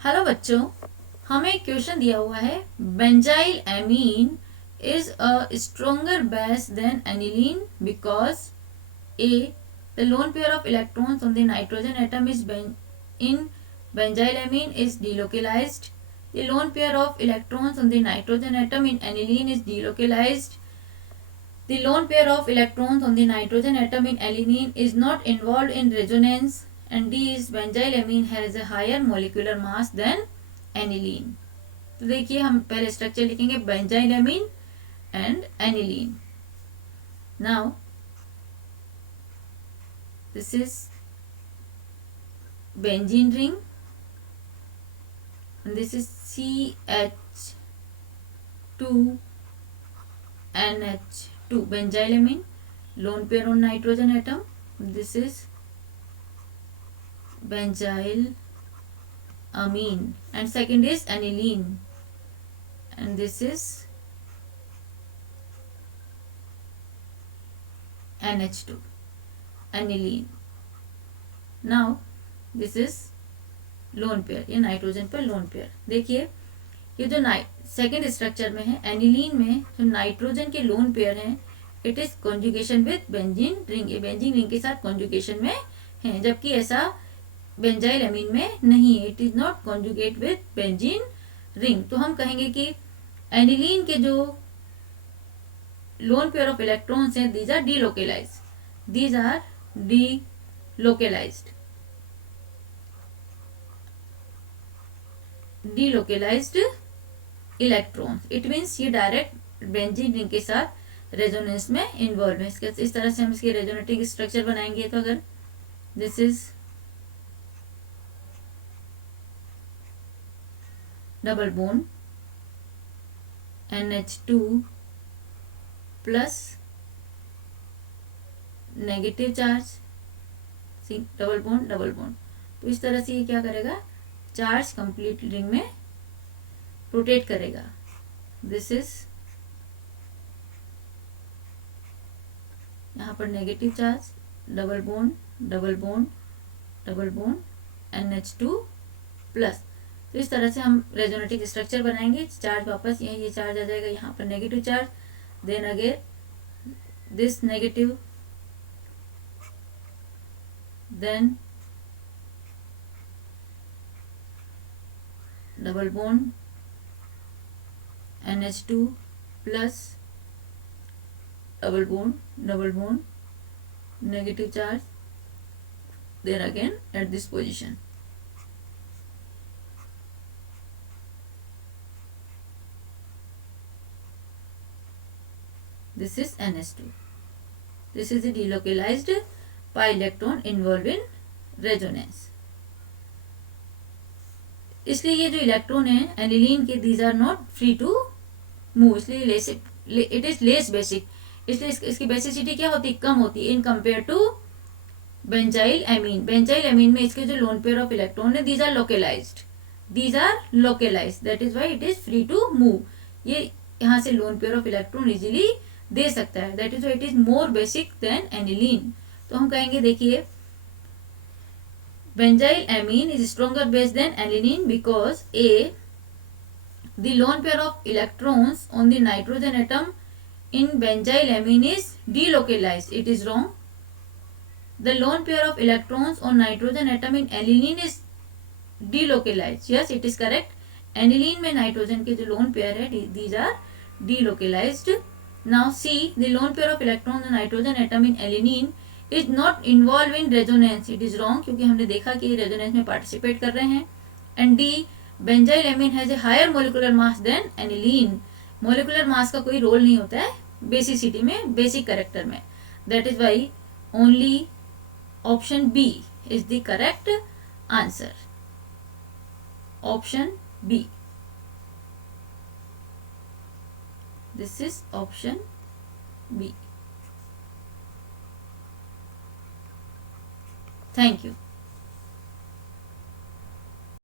हेलो बच्चों, हमें एक क्वेश्चन दिया हुआ है। Benzyl amine is a stronger base than aniline because a the lone pair of electrons on the nitrogen atom is in benzyl amine is delocalized. The lone pair of electrons on the nitrogen atom in aniline is delocalized. The lone pair of electrons on the nitrogen atom in alanine is not involved in resonance, and D is benzylamine has a higher molecular mass than aniline. तो देखिए हम पहले structure लिखेंगे benzylamine and aniline. Now this is benzene ring and this is CH2NH2 benzylamine, lone pair on nitrogen atom. This is benzyl amine and second is aniline and this is NH2 aniline. Now this is lone pair, ये नाइट्रोजन पर lone pair. देखिए ये जो second structure में है एनिलीन में जो नाइट्रोजन के लोन पेयर हैं it is conjugation with benzene ring. ये बेंजीन रिंग के साथ कॉन्जुगेशन में है, जबकि ऐसा बेंजाइल एमीन में नहीं है. It is not conjugate with benzene ring. तो हम कहेंगे कि एनिलीन के जो लोन पेयर ऑफ इलेक्ट्रॉन्स हैं these are delocalized. These are delocalized electrons. It means ये डायरेक्ट बेंजीन रिंग के साथ रेजोनेंस में इन्वॉल्व है. इस तरह से हम इसके रेजोनेटिंग स्ट्रक्चर बनाएंगे. तो अगर this is double bond NH2 plus negative charge, double bond, तो इस तरह से ये क्या करेगा, चार्ज कंप्लीट रिंग में रोटेट करेगा. दिस इज यहाँ पर negative charge, double bond, NH2 plus. तो इस तरह से हम रेजोनेटिक स्ट्रक्चर बनाएंगे. चार्ज वापस ये चार्ज आ जाएगा यहाँ पर negative charge, then again this negative, then double bond NH2 plus double bond negative charge, then again at this position. This is NH2. This is the delocalized pi electron involved in resonance. इसलिए ये जो इलेक्ट्रॉन है aniline के these are not free to move. इसलिए it is less basic. इसलिए इसकी basicity क्या होती है, कम होती है in compare to benzyl amine. Benzyl amine में इसके जो लोन पेयर ऑफ इलेक्ट्रॉन है these are localised. That is why it is free to move. ये यहाँ से lone pair of electron easily दे सकता है. That is why it is more basic than aniline. तो हम कहेंगे देखिए benzyl amine is stronger base than alanine because A, the lone pair of electrons on the nitrogen atom in benzyl amine is delocalized. It is wrong. The lone pair of electrons on nitrogen atom in alanine is delocalized. Yes, it is correct. Aniline में nitrogen के जो lone pair है these are delocalized. Now C, the lone pair of electrons on nitrogen atom in alanine is not involve in resonance. It is wrong क्योंकि हमने देखा कि रेजोनेंस में पार्टिसिपेट कर रहे हैं. And D, benzyl amine has a higher molecular mass than aniline. Molecular mass का कोई रोल नहीं होता है बेसिसिटी में, बेसिक कैरेक्टर में. That is why only option B is the correct answer. Option B. This is option B. Thank you.